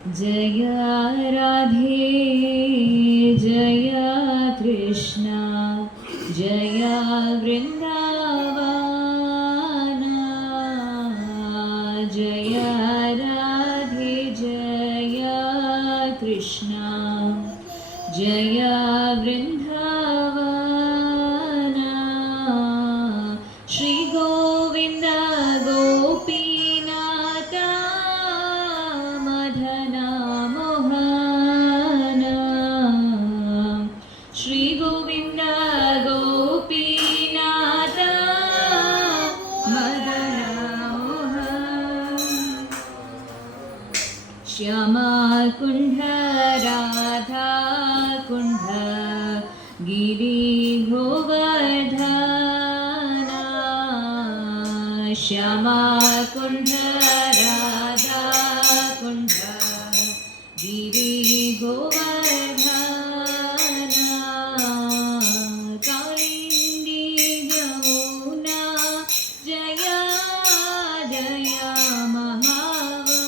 जय राधे जय कृष्ण जय वृंदावन जय राधे जय कृष्ण जय वृंदावन श्री गोविंद गोपीनाथ मदन मोहन श्री गोविंद गोपीनाथ मदन मोहन श्यामा कुंड राधा कुंड गिरि गोवर्धन श्यामा कुंड राधा कुंड गिरि गोवर्धन कालिंदी यमुना जय जय महावना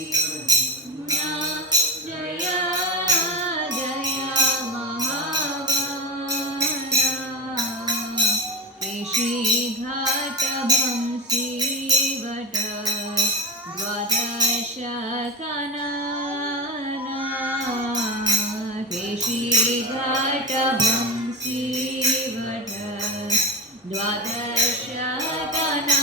यमुना जय जय महावना केशी घाट बंसी वट द्वादश कानना केशी घाट बंसी वट द्वादश कानना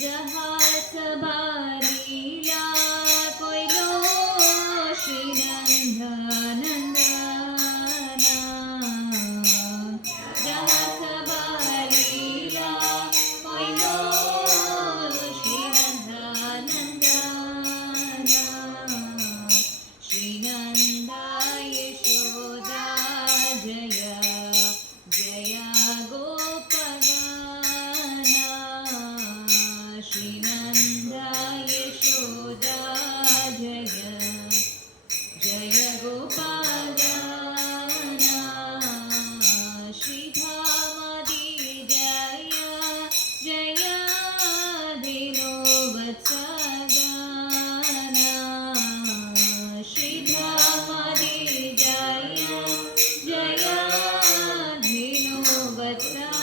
जहाज बारीला कोयलो श्रीनंदनंदना जहाज बारीला कोयलो श्रीनंदनंदना श्रीनंदा यशोदा जय जय गोपगाना श्रीनंदा यशोदा जय जय गोपगाना श्रीधामदि जय जय धीरोवत्सगाना श्रीधामदि जय जय धीरोवत्सगाना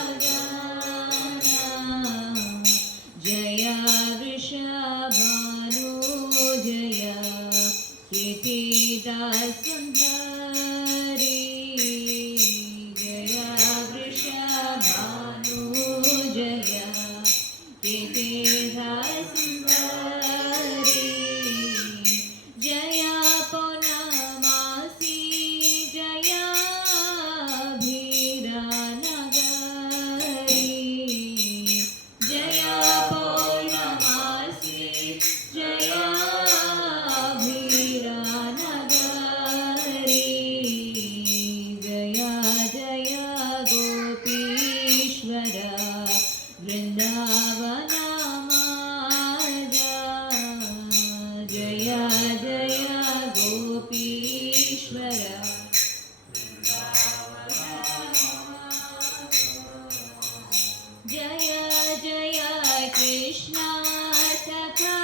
जय वृषभानु जय कीर्तिदासुंदरी जय वृषभानु जय कीर्तिदासुंदरी जय पौर्णमासी जय भीरानगरी जय पौर्णमासी जय भीरानगरी जय जय गोपीश्वर वृंदावन माजा जय जय गोपीश्वर जय जय कृष्ण सखा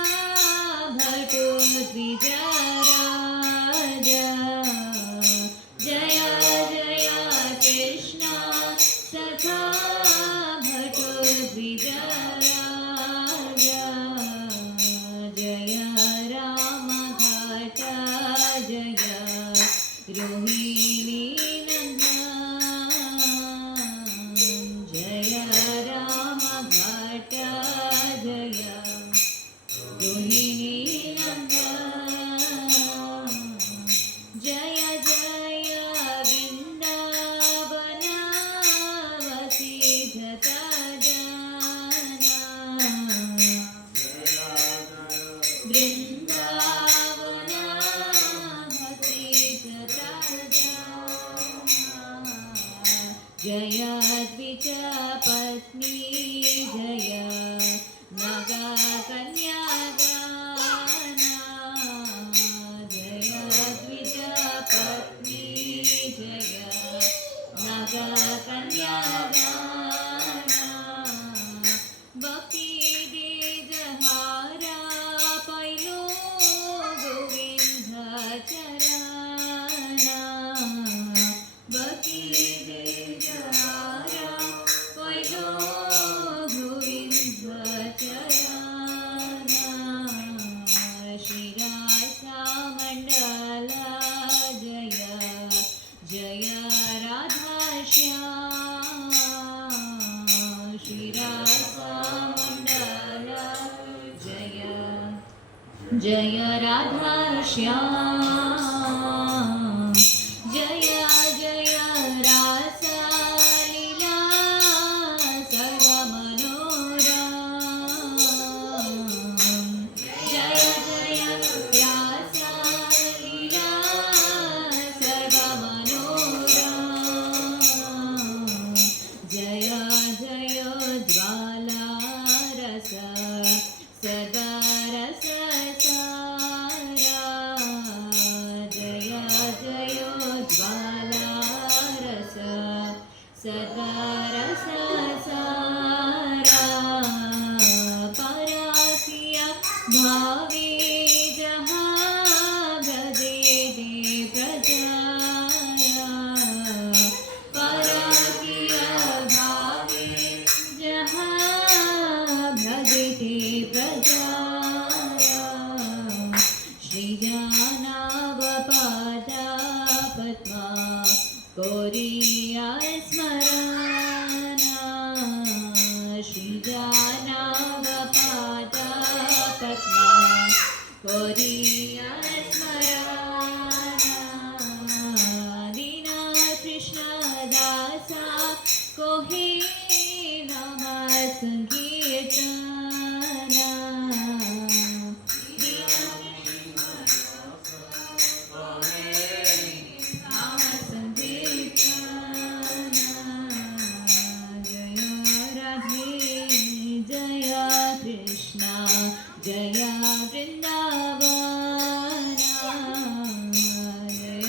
भटो द्विजराजा जय जय कृष्ण सखा भटो द्विजराजा जय राम घाट जय रोहिणी नंदन जय राम घाट जय रोहिणी नंदन जय जय वृंदावन वसीधत वृंदावन वसीधत जय द्विज पत्नी जय नगा कन्यागाना जय द्विज पत्नी जय नगा कन्यागाना जय राधा श्याम जय जय रासा लीला सर्वमनोरम जय जय रासा लीला सर्वमनोरम जय जय ज्वाला रस सदा रस सारा जय जय ज्वाला रस सदा रस सारा परासिया भावे जहाँ भजे दे प्रजाया परासिया भावे जहाँ भजते प्रजाया श्रीजानावपादा पद्मा कोरिया स्मरणा श्रीजानावपादा पद्मा कोरिया स्मरणा दीना कृष्णदासा कोहे नमः संकीर्तना दीना नाम संकीर्तना जय राधे जय कृष्णा जय वृंदावना जय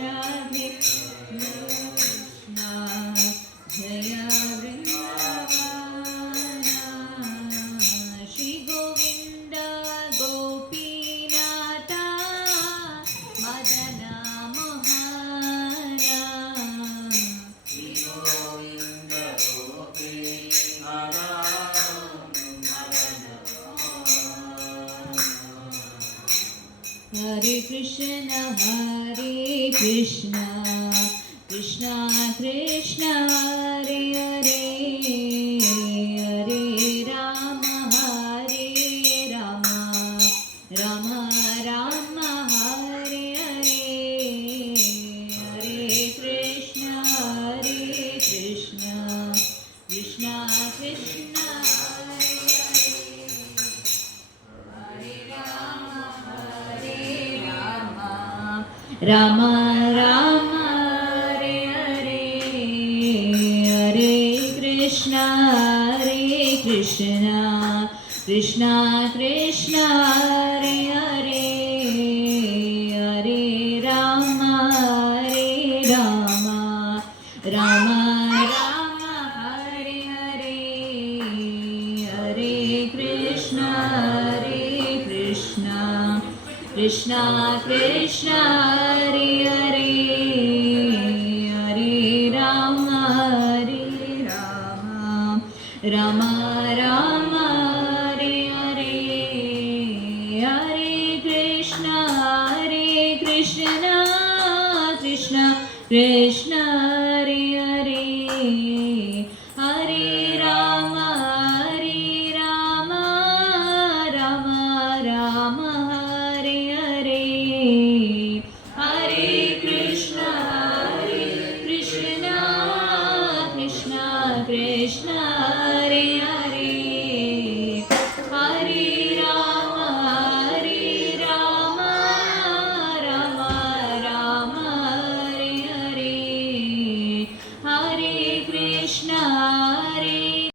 राधे कृष्णा जय वृंदावना श्री गोविंद गोपीनाथा मदन मोहना श्री गोविंद हरे कृष्ण कृष्ण कृष्ण हरे हरे हरे राम राम राम हरे हरे हरे कृष्ण कृष्ण कृष्ण हरे हरे राम राम हरे हरे हरे कृष्ण कृष्ण कृष्ण हरे हरे हरे राम राम राम हरे हरे हरे कृष्ण कृष्ण कृष्ण हरे हरे हरे राम राम राम हरे हरे हरे कृष्ण कृष्ण कृष्ण हरे हरे